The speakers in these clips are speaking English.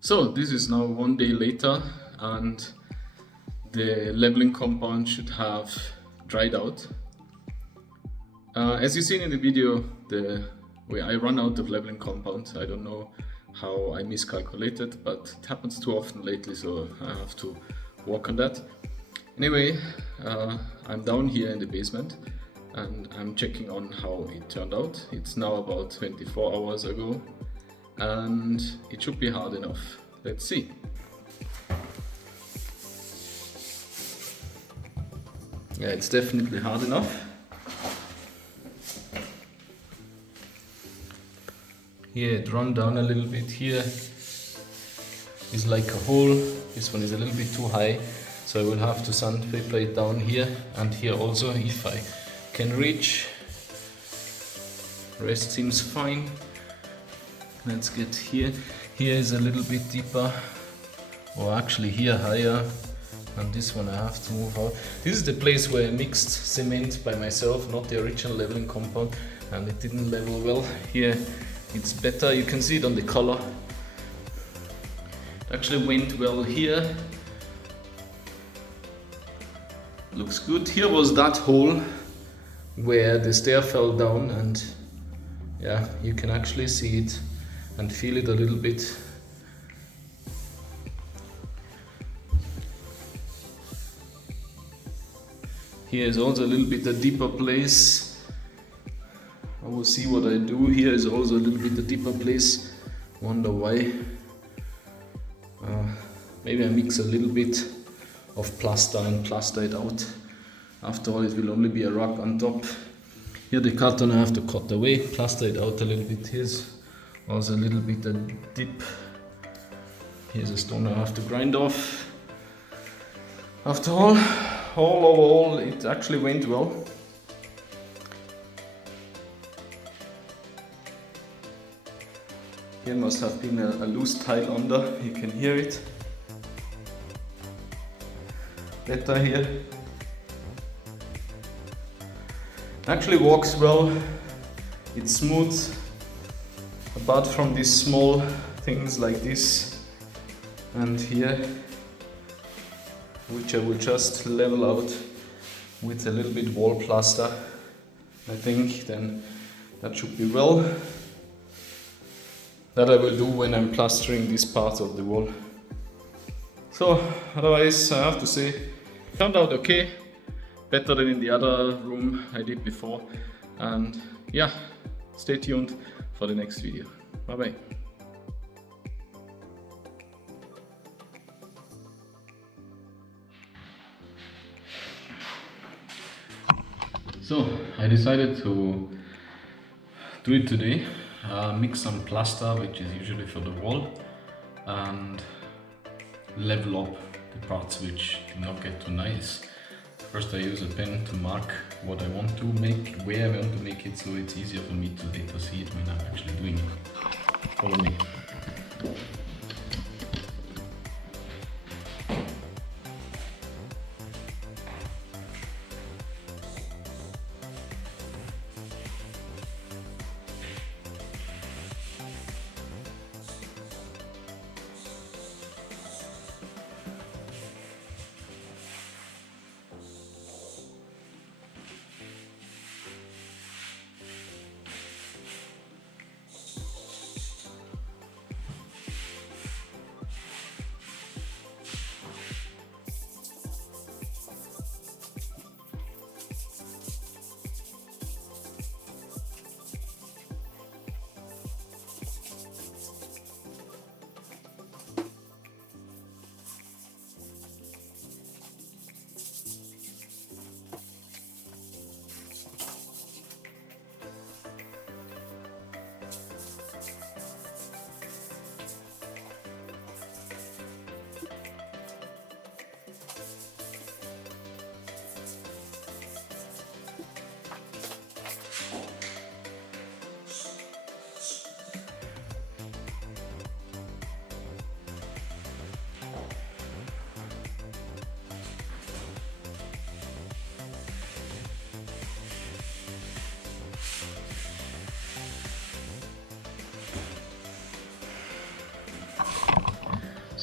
So this is now 1 day later, and the leveling compound should have dried out. As you've seen in the video, the way I run out of leveling compound, I don't know how I miscalculated, but it happens too often lately, so I have to work on that. Anyway, I'm down here in the basement and I'm checking on how it turned out. It's now about 24 hours ago and it should be hard enough. Let's see. Yeah, it's definitely hard enough. Here it run down a little bit. Here is like a hole. This one is a little bit too high, so I will have to sandpaper it down here and here also if I can reach. Rest seems fine. Let's get here. Here is a little bit deeper, or actually here higher, and this one I have to move out. This is the place where I mixed cement by myself, not the original leveling compound, and it didn't level well. Here it's better, you can see it on the color. It actually went well here. Looks good. Here was that hole where the stair fell down, and yeah, you can actually see it and feel it a little bit. Here is also a little bit a deeper place. I will see what I do. Here is also a little bit a deeper place. Wonder why. Maybe I mix a little bit of plaster and plaster it out. After all, it will only be a rock on top. Here the carton I have to cut away, plaster it out a little bit. Here's also a little bit a dip. Here's a stone I have to grind off. After all overall, it actually went well. Here must have been a loose tile under, you can hear it. Better here. Actually works well, it's smooth, apart from these small things like this and here, which I will just level out with a little bit wall plaster. I think then that should be well. That I will do when I'm plastering this part of the wall. So otherwise I have to say, turned out okay, better than in the other room I did before. And yeah, stay tuned for the next video. Bye bye. So I decided to do it today. Mix some plaster, which is usually for the wall, and level up the parts which do not get too nice. First I use a pen to mark what I want to make, where I want to make it, so it's easier for me to later see it when I'm actually doing it. Follow me.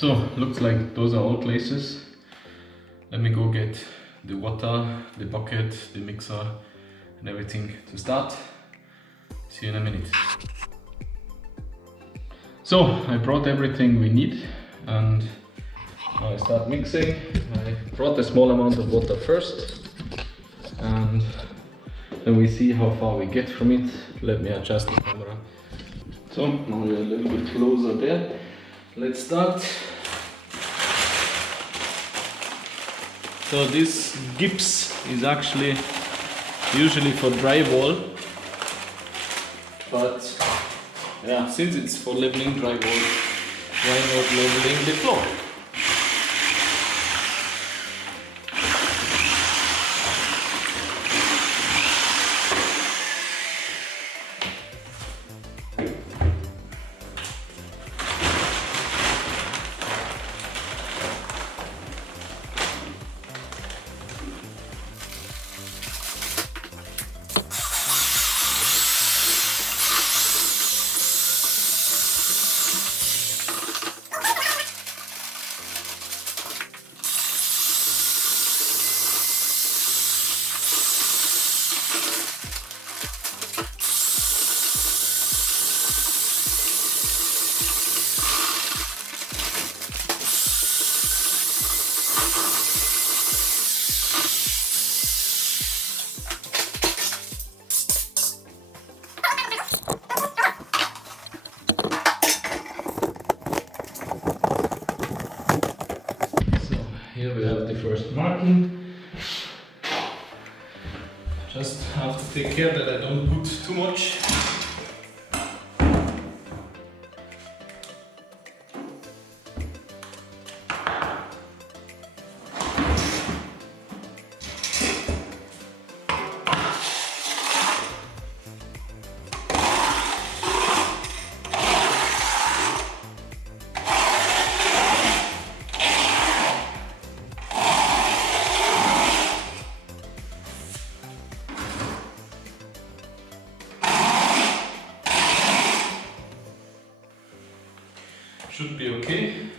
So looks like those are all places. Let me go get the water, the bucket, the mixer and everything to start. See you in a minute. So I brought everything we need and now I start mixing. I brought a small amount of water first and then we see how far we get from it. Let me adjust the camera. So now we're a little bit closer there. Let's start. So this gyps is actually usually for drywall, but yeah, since it's for leveling drywall, why not leveling the floor? Here we have the first marking. Just have to take care that I don't put too much. Should be okay.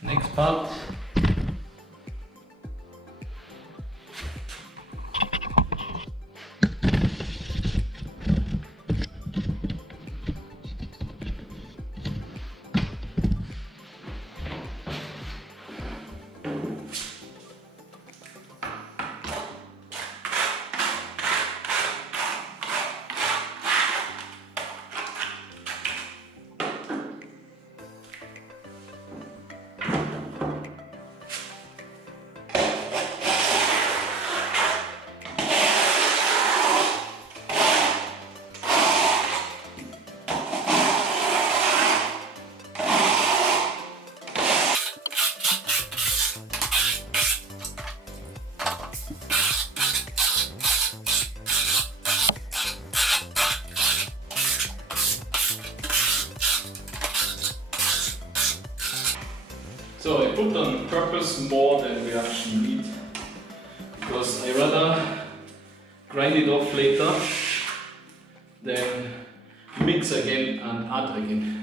Next part. So I put on purpose more than we actually need, because I rather grind it off later than mix again and add again.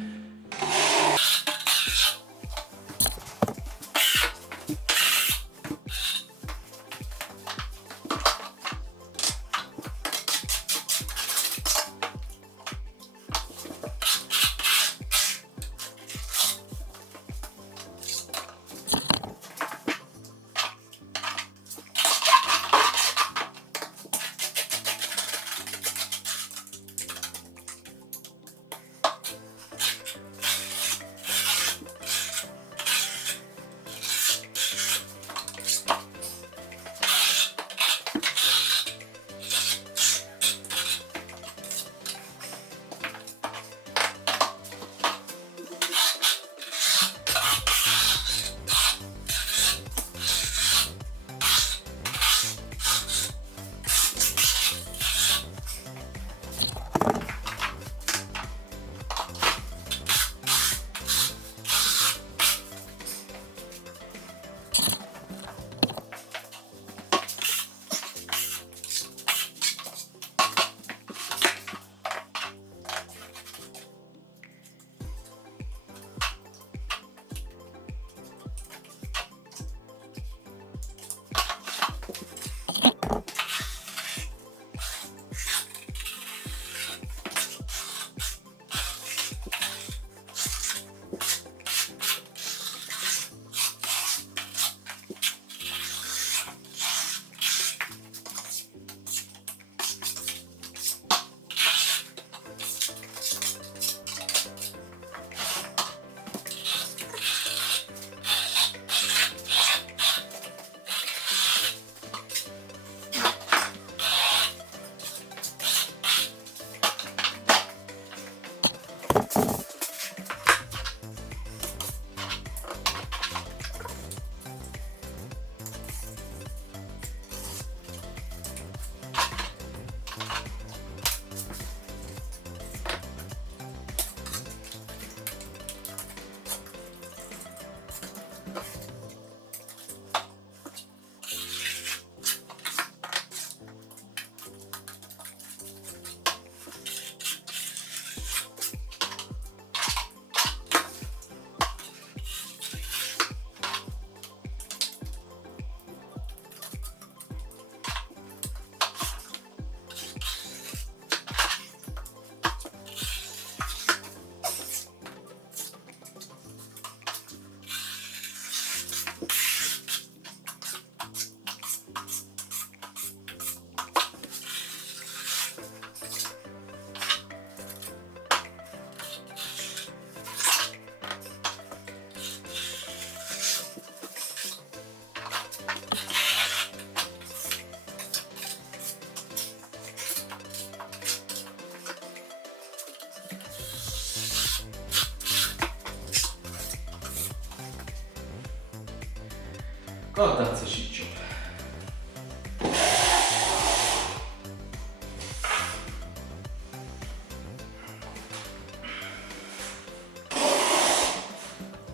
God, that's a shit job.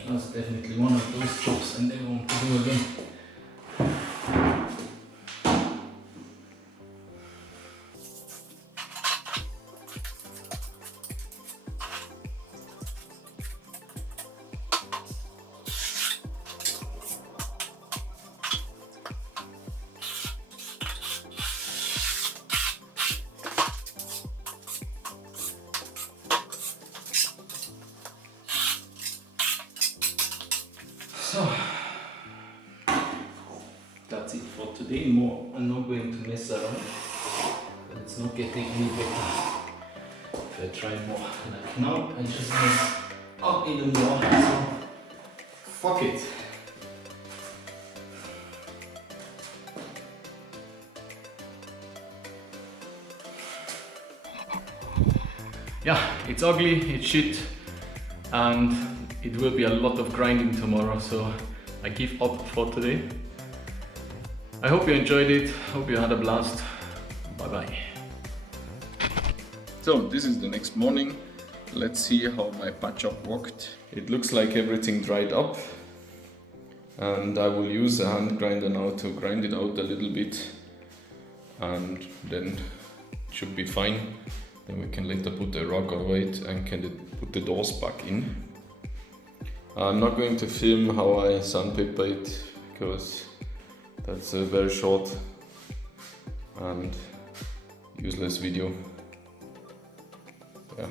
That's definitely one of those jobs I never want to do again. So that's it for today. I'm not going to mess around, but it's not getting any better if I try more. Like now I just mess up even more, so fuck it. Yeah, it's ugly, it's shit, and it will be a lot of grinding tomorrow, so I give up for today. I hope you enjoyed it, hope you had a blast. Bye bye. So this is the next morning. Let's see how my patch up worked. It looks like everything dried up, and I will use a hand grinder now to grind it out a little bit, and then it should be fine. Then we can later put the rug over it and can put the doors back in. I'm not going to film how I sandpaper it because that's a very short and useless video. Yeah,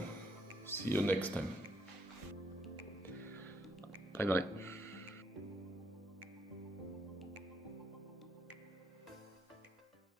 see you next time. Bye bye.